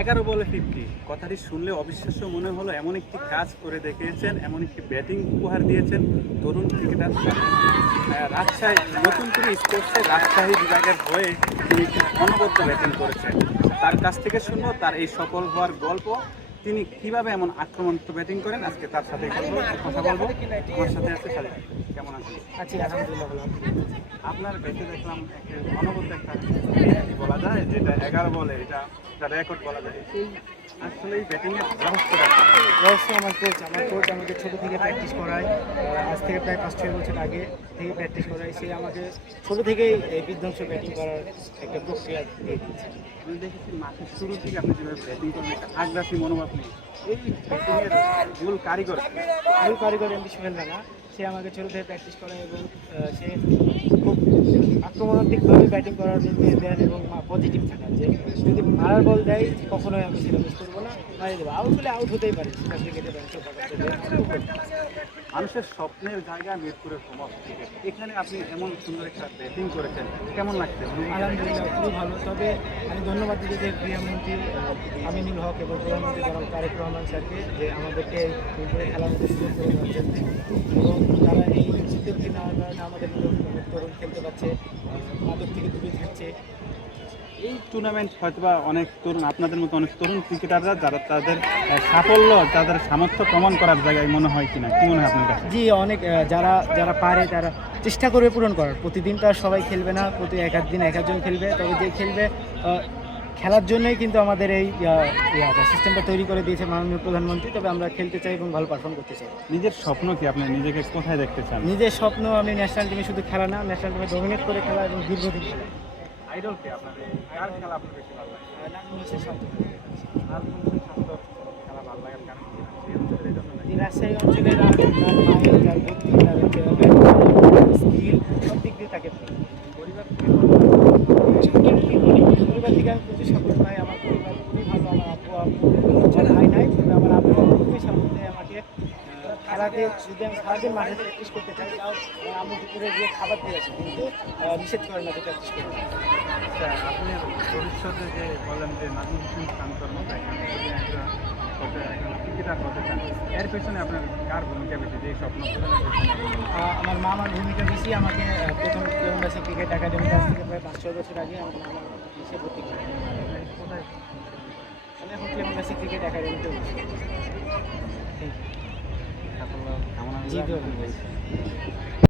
11 বলে 50 কথাটি শুনলে অবিশ্বাস্য মনে হলো। এমন একটি কাজ করে দেখিয়েছেন, এমন একটি ব্যাটিং উপহার দিয়েছেন তরুণ ক্রিকেটার। রাজশাহী নতুন করে স্পোর্টসে রাজশাহী বিভাগের হয়ে তিনি একটি অনবদ্য ব্যাটিং করেছেন। তার কাছ থেকে শুনবো তার এই সফল হওয়ার গল্প। তিনি কিভাবে এমন আক্রমণাত্মক ব্যাটিং করেন, আজকে তার সাথে কথা বলবো। আমার সাথে আছে সাজিদ। কেমন আছেন? আছি আলহামদুলিল্লাহ ভালো। আপনার ব্যাটে দেখলাম একটা অনবদ্য একটা বলা যায়, যেটা 11 বলে এটা রেকর্ড বলা যায়। এই আসলে এই ব্যাটিংয়ের রহস্যটা কি? রহস্য আমার কোচ আমাকে ছোটো থেকে প্র্যাকটিস করায়। আজ থেকে প্রায় 5-6 বছর আগে থেকে প্র্যাকটিস করায়। সে আমাকে ছোটো থেকেই এই বিধ্বংসী ব্যাটিং করার একটা প্রক্রিয়া দিয়ে দিয়েছে। আমি দেখেছি মাঠের শুরু থেকে আপনি যেভাবে ব্যাটিং করেন, একটা আগ্রাসী মনোভাব নিয়ে। এই ব্যাটিংয়ের মূল কারিগর কি? মূল কারিগর এমবি সোহেল রানা। সে আমাকে ছোটো থেকে প্র্যাকটিস করায় এবং সে খুব আক্রমণাত্মকভাবে ব্যাটিং করার নির্দেশ দেন এবং পজিটিভ থাকার, যে যদি মারার বল দেয় কখনোই আমি সেটা মিস করবো না, মারিয়ে দেবো। আউট হলে আউট হতেই পারে, সেটা ক্রিকেটের অংশ। মানুষের স্বপ্নের জায়গা মিরপুরের প্রভাব ক্রিকেট। এখানে আপনি এমন সুন্দর একটা ব্যাটিং করেছেন, কেমন লাগছে? আলহামদুলিল্লাহ খুবই ভালো। তবে আমি ধন্যবাদ দিতে চাই ক্রীড়ামন্ত্রী আমিনুল হক এবং প্রধানমন্ত্রী জনাব তারেক রহমান স্যারকে, যে আমাদেরকে মিরপুরে খেলার মধ্যে সুযোগ করে দেওয়ার জন্য। এবং তারা এই উদ্যোগটি নেওয়ার কারণে আমাদের তরুণ খেলতে পারছে, মাদক থেকে দূরে থাকছে। এই টুর্নামেন্ট হয়তোবা অনেক তরুণ, আপনাদের মতো অনেক তরুণ ক্রিকেটাররা যারা তাদের সাফল্য, তাদের সামর্থ্য প্রমাণ করার জায়গায় মনে হয় কিনা, কি মনে হয় আপনার কাছে? জি, অনেক যারা যারা পারে তারা চেষ্টা করবে পূরণ করার। প্রতিদিন তো আর সবাই খেলবে না, প্রতি এক দিন এক একজন খেলবে। তবে যে খেলবে খেলার জন্যই কিন্তু আমাদের এই সিস্টেমটা তৈরি করে দিয়েছে মাননীয় প্রধানমন্ত্রী। তবে আমরা খেলতে চাই এবং ভালো পারফর্ম করতে চাই। নিজের স্বপ্ন কি? আপনি নিজেকে কোথায় দেখতে চান? নিজের স্বপ্ন আমি ন্যাশনাল টিমে শুধু খেলা না, ন্যাশনাল টিমে ডমিনেট করে খেলা এবং দীর্ঘদিন খেলা। আইডল কে আপনার? কার খেলা আপনার বেশি ভালো লাগে? নাজমুল হোসেন শান্ত। আর কোন ছাত্র খেলা ভালো লাগার কারণ কি? সেই অঞ্চলের জন্য নাকি? এই রাজশাহী অঞ্চলে তার মাইল, তার গতি, তার স্কিল সব দিক দিয়ে তাকে প্রিয়। পরিবার পরিবার থেকে আমি প্রচুর সাপোর্ট পাই। আমার পরিবার খুবই ভালো। আমার আব্বু ভাই নাই, তবে আমার আব্বু খুবই সাপোর্ট দেয় আমাকে। খেলাতে যদি আমি সারাদিন মাঠে প্র্যাকটিস করতে চাই, তাও আমি দুপুরে গিয়ে খাবার দিয়ে আসি, কিন্তু নিষেধ করে না যে প্র্যাকটিস করে। আচ্ছা, আপনি ভবিষ্যতে যে বলেন যে নাজমুল হোসেন শান্তর মতো একজন ক্রিকেটার হতে চান, এর পেছনে আপনার কার ভূমিকা বেশি, যে স্বপ্ন পূরণের পেছনে? আমার মামার ভূমিকা বেশি। আমাকে প্রথম কেউন্ডাসি ক্রিকেট একাডেমির কাছ থেকে প্রায় 5-6 বছর আগে আমার মামা এসে ভর্তি করে। কোথায়? আমি এখন কেউন্ডাসি ক্রিকেট একাডেমিতে বসি। সাফল্য কামনা জি, করে।